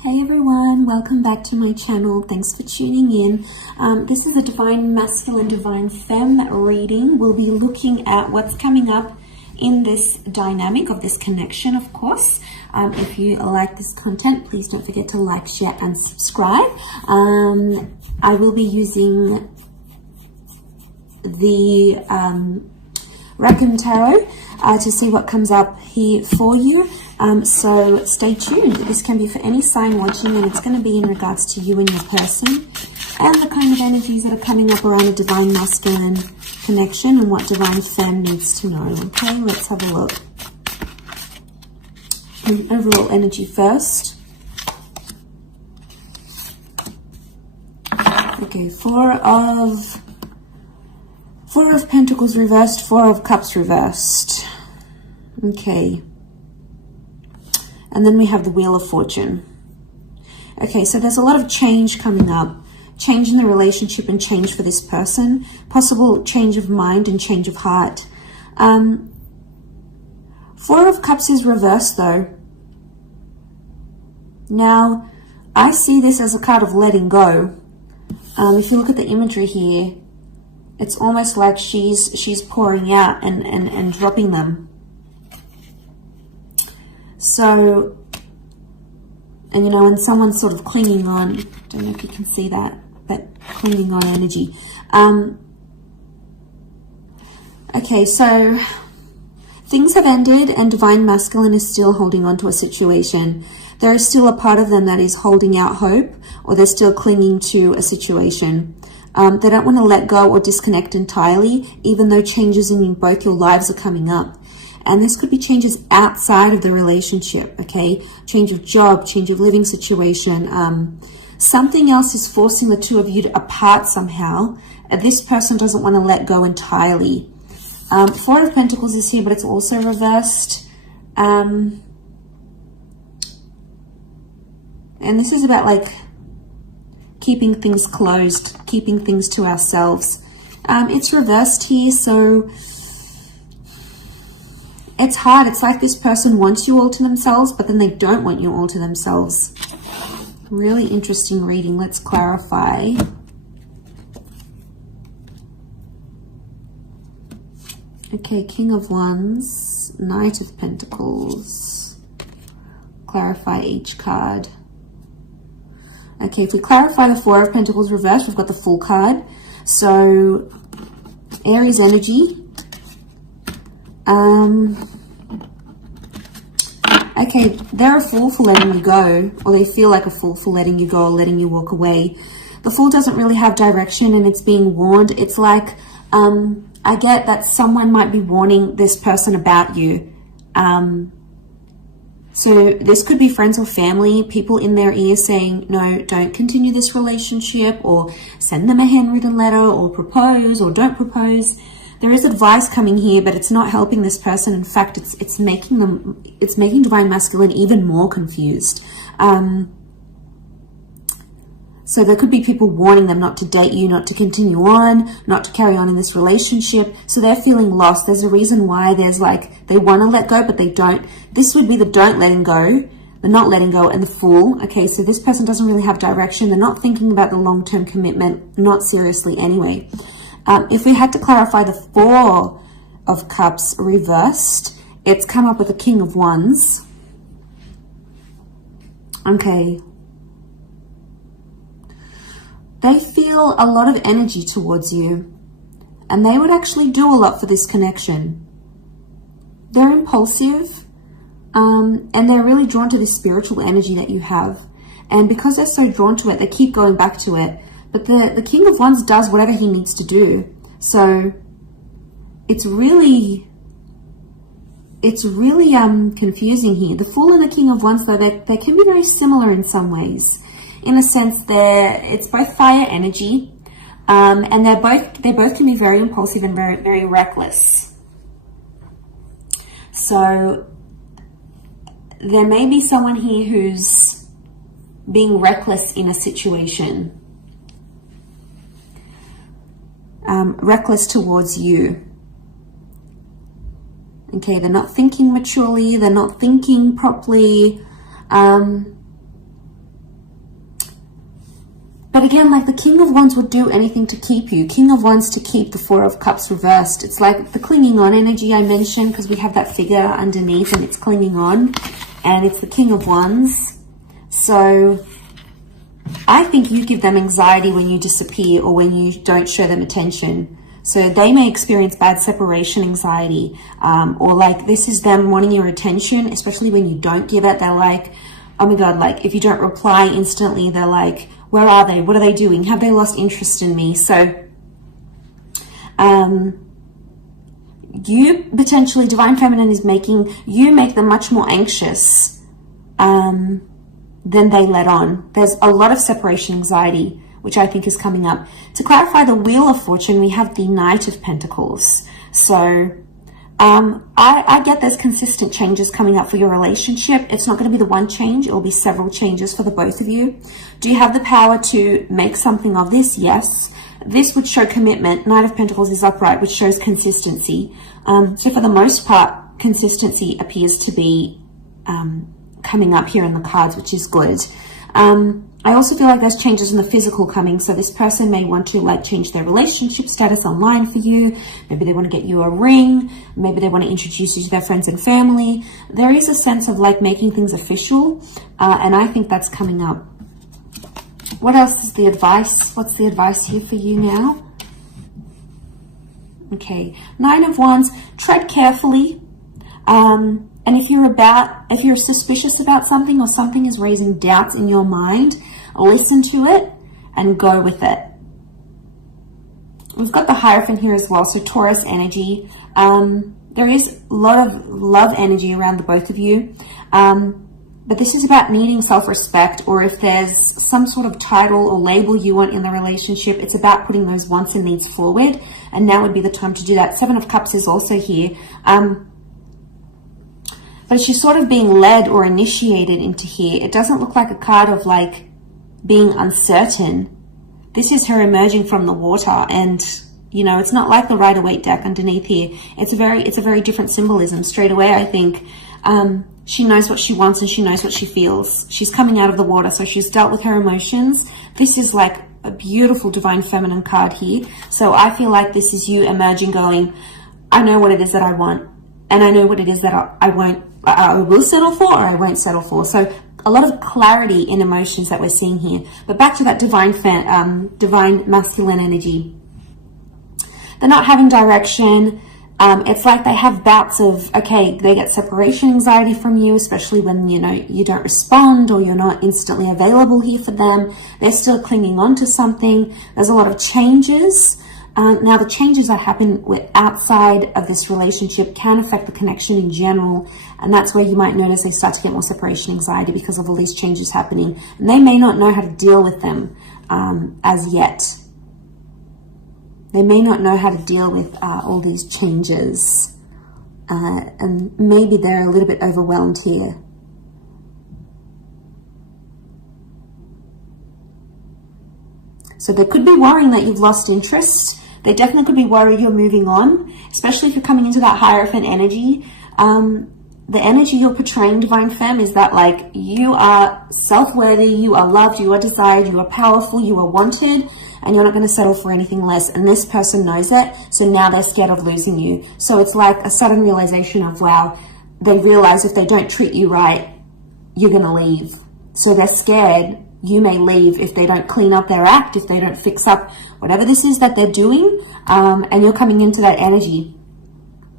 Hey everyone, welcome back to my channel. Thanks for tuning in. This is a Divine Masculine, Divine Femme reading. We'll be looking at what's coming up in this dynamic of this connection, of course. If you like this content, please don't forget to like, share, and subscribe. I will be using the Reckon Tarot to see what comes up here for you. So stay tuned. This can be for any sign watching, and it's going to be in regards to you and your person and the kind of energies that are coming up around a divine masculine connection and what divine femme needs to know. Okay, let's have a look. Overall energy first. Okay, Four of Pentacles reversed, Four of Cups reversed. Okay. And then we have the Wheel of Fortune. Okay, so there's a lot of change coming up. Change in the relationship and change for this person. Possible change of mind and change of heart. Four of Cups is reversed though. Now, I see this as a card of letting go. If you look at the imagery here, it's almost like she's pouring out and dropping them. So, and you know, when someone's sort of clinging on, don't know if you can see that clinging on energy. Okay, so things have ended and Divine Masculine is still holding on to a situation. There is still a part of them that is holding out hope, or they're still clinging to a situation. They don't want to let go or disconnect entirely, even though changes in both your lives are coming up. And this could be changes outside of the relationship, okay? Change of job, change of living situation. Something else is forcing the two of you apart somehow. This person doesn't want to let go entirely. Four of Pentacles is here, but it's also reversed. And this is about like keeping things closed, keeping things to ourselves. It's reversed here, so it's hard. It's like this person wants you all to themselves, but then they don't want you all to themselves. Really interesting reading. Let's clarify. Okay, King of Wands, Knight of Pentacles. Clarify each card. Okay, if we clarify the Four of Pentacles reversed, we've got the Fool card. So, Aries energy. Okay, they're a fool for letting you go, or they feel like a fool for letting you go or letting you walk away. The Fool doesn't really have direction and it's being warned. It's like, I get that someone might be warning this person about you. So this could be friends or family, people in their ear saying, no, don't continue this relationship, or send them a handwritten letter, or propose, or don't propose. There is advice coming here, but it's not helping this person. In fact, it's making Divine Masculine even more confused. So there could be people warning them not to date you, not to continue on, not to carry on in this relationship. So they're feeling lost. There's a reason why there's like, they want to let go, but they don't. This would be the don't letting go, the not letting go, and the Fool. Okay, so this person doesn't really have direction. They're not thinking about the long-term commitment, not seriously anyway. If we had to clarify the Four of Cups reversed, it's come up with a King of Wands. Okay. They feel a lot of energy towards you, and they would actually do a lot for this connection. They're impulsive, and they're really drawn to this spiritual energy that you have. And because they're so drawn to it, they keep going back to it. But the King of Wands does whatever he needs to do. So it's really confusing here. The Fool and the King of Wands, though, they can be very similar in some ways. In a sense, it's both fire energy, and they both can be very impulsive and very, very reckless. So there may be someone here who's being reckless in a situation. Reckless towards you. Okay, they're not thinking maturely, they're not thinking properly. But again, like the King of Wands would do anything to keep you. King of Wands to keep the Four of Cups reversed. It's like the clinging on energy I mentioned, because we have that figure underneath and it's clinging on. And it's the King of Wands. So I think you give them anxiety when you disappear or when you don't show them attention. So they may experience bad separation anxiety, or like this is them wanting your attention, especially when you don't give it. They're like, oh my God, like if you don't reply instantly, they're like, where are they? What are they doing? Have they lost interest in me? So you potentially, Divine Feminine is making you make them much more anxious than they let on. There's a lot of separation anxiety, which I think is coming up. To clarify the Wheel of Fortune, we have the Knight of Pentacles. So I get there's consistent changes coming up for your relationship. It's not going to be the one change. It will be several changes for the both of you. Do you have the power to make something of this? Yes. This would show commitment. Knight of Pentacles is upright, which shows consistency. So for the most part, consistency appears to be coming up here in the cards, which is good. I also feel like there's changes in the physical coming. So this person may want to like change their relationship status online for you. Maybe they want to get you a ring. Maybe they want to introduce you to their friends and family. There is a sense of like making things official. And I think that's coming up. What else is the advice? What's the advice here for you now? Okay. Nine of Wands. Tread carefully. And if you're suspicious about something or something is raising doubts in your mind, listen to it and go with it. We've got the Hierophant here as well, so Taurus energy. There is a lot of love energy around the both of you. But this is about needing self-respect, or if there's some sort of title or label you want in the relationship, it's about putting those wants and needs forward. And now would be the time to do that. Seven of Cups is also here. But she's sort of being led or initiated into here. It doesn't look like a card of like being uncertain. This is her emerging from the water, and you know, it's not like the Rider-Waite deck underneath here. It's a very different symbolism. Straight away, I think she knows what she wants and she knows what she feels. She's coming out of the water, so she's dealt with her emotions. This is like a beautiful Divine Feminine card here. So I feel like this is you emerging, going, I know what it is that I want, and I know what it is that I will settle for, or I won't settle for. So a lot of clarity in emotions that we're seeing here. But back to that divine masculine energy. They're not having direction. It's like they have bouts of, okay, they get separation anxiety from you, especially when, you know, you don't respond or you're not instantly available here for them. They're still clinging on to something. There's a lot of changes. Now, the changes that happen outside of this relationship can affect the connection in general. And that's where you might notice they start to get more separation anxiety because of all these changes happening. And they may not know how to deal with them as yet. They may not know how to deal with all these changes. And maybe they're a little bit overwhelmed here. So they could be worrying that you've lost interest. They definitely could be worried you're moving on, especially if you're coming into that Hierophant energy. The energy you're portraying, Divine Femme, is that like you are self-worthy, you are loved, you are desired, you are powerful, you are wanted, and you're not going to settle for anything less. And this person knows it, so now they're scared of losing you. So it's like a sudden realization of, wow, they realize if they don't treat you right, you're going to leave. So they're scared you may leave if they don't clean up their act, if they don't fix up whatever this is that they're doing, and you're coming into that energy.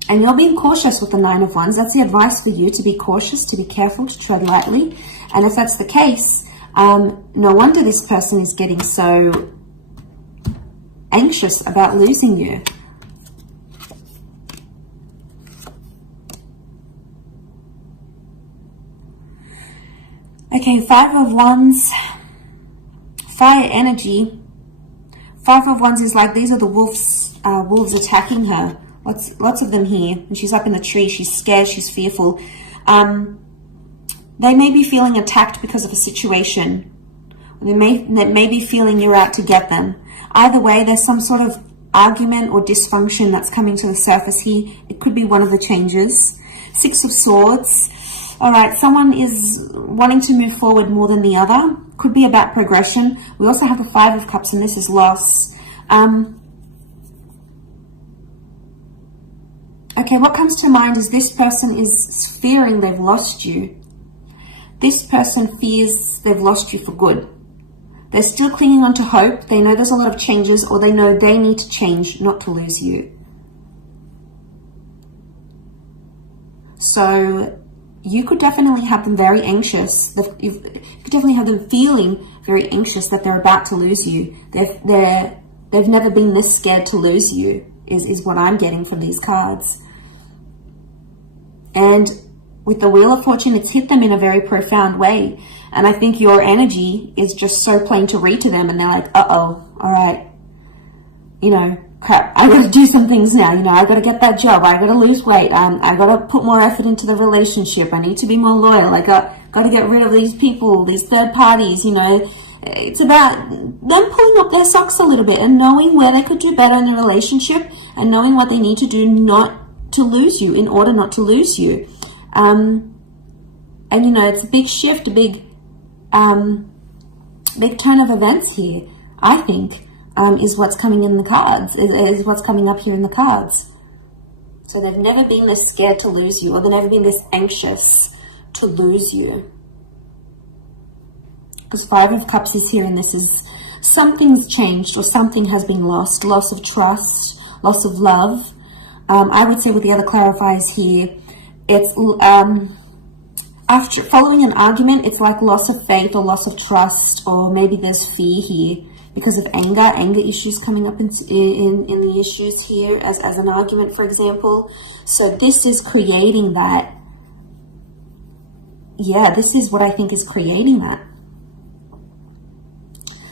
And you're being cautious with the Nine of Wands. That's the advice for you, to be cautious, to be careful, to tread lightly. And if that's the case, no wonder this person is getting so anxious about losing you. Okay, Five of Wands, fire energy. Five of Wands is like, these are the wolves attacking her. Lots of them here. And she's up in the tree. She's scared. She's fearful. They may be feeling attacked because of a situation. They may be feeling you're out to get them. Either way, there's some sort of argument or dysfunction that's coming to the surface here. It could be one of the changes. Six of Swords. All right, someone is wanting to move forward more than the other. Could be about progression. We also have the Five of Cups, and this is loss. Okay, what comes to mind is this person is fearing they've lost you. This person fears they've lost you for good. They're still clinging on to hope. They know there's a lot of changes, or they know they need to change not to lose you. So you could definitely have them very anxious. You could definitely have them feeling very anxious that they're about to lose you. They've never been this scared to lose you, is what I'm getting from these cards. And with the Wheel of Fortune, it's hit them in a very profound way. And I think your energy is just so plain to read to them. And they're like, uh-oh, all right. You know, crap, I got to do some things now. You know, I got to get that job. I got to lose weight. I got to put more effort into the relationship. I need to be more loyal. I got to get rid of these people, these third parties, you know. It's about them pulling up their socks a little bit and knowing where they could do better in the relationship and knowing what they need to do not to lose you, in order not to lose you. And, you know, it's a big shift, a big turn of events here, I think, is what's coming in the cards, is what's coming up here in the cards. So they've never been this scared to lose you, or they've never been this anxious to lose you. Because Five of Cups is here, and this is something's changed, or something has been lost. Loss of trust, loss of love. I would say with the other clarifiers here, it's after following an argument, it's like loss of faith or loss of trust, or maybe there's fear here because of anger issues coming up in the issues here as an argument, for example. So this is creating that. Yeah, this is what I think is creating that.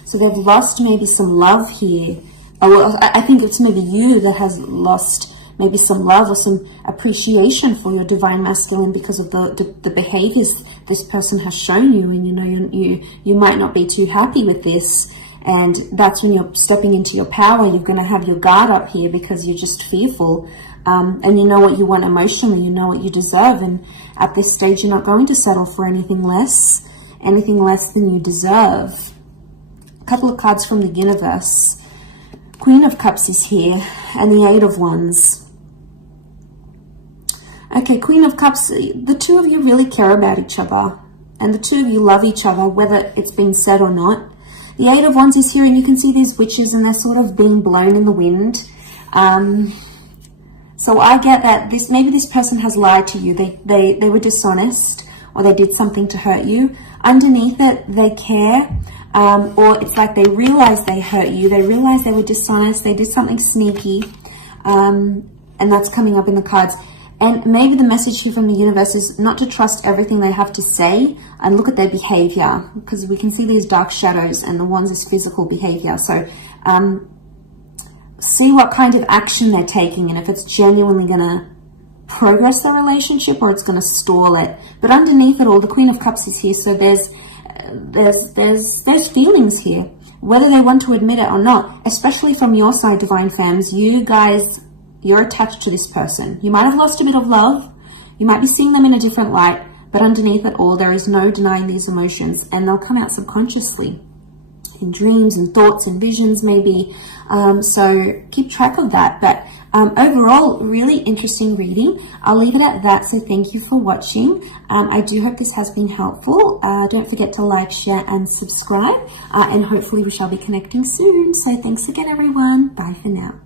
So they've lost maybe some love here. I think it's maybe you that has lost maybe some love or some appreciation for your divine masculine because of the behaviors this person has shown you. And, you know, you might not be too happy with this. And that's when you're stepping into your power. You're going to have your guard up here because you're just fearful. And you know what you want emotionally. You know what you deserve. And at this stage, you're not going to settle for anything less than you deserve. A couple of cards from the universe. Queen of Cups is here, and the Eight of Wands. Okay, Queen of Cups, the two of you really care about each other, and the two of you love each other, whether it's been said or not. The Eight of Wands is here, and you can see these witches, and they're sort of being blown in the wind. So I get that maybe this person has lied to you. They were dishonest, or they did something to hurt you. Underneath it, they care. Or it's like they realize they hurt you. They realize they were dishonest. They did something sneaky. And that's coming up in the cards. And maybe the message here from the universe is not to trust everything they have to say and look at their behavior, because we can see these dark shadows, and the Wands is physical behavior. So see what kind of action they're taking, and if it's genuinely going to progress the relationship or it's going to stall it. But underneath it all, the Queen of Cups is here. So there's feelings here, whether they want to admit it or not, especially from your side, divine fams. You guys, you're attached to this person. You might have lost a bit of love. You might be seeing them in a different light, but underneath it all, there is no denying these emotions, and they'll come out subconsciously in dreams and thoughts and visions maybe. So keep track of that. But overall, really interesting reading. I'll leave it at that. So thank you for watching. I do hope this has been helpful. Don't forget to like, share, and subscribe. And hopefully we shall be connecting soon. So thanks again, everyone. Bye for now.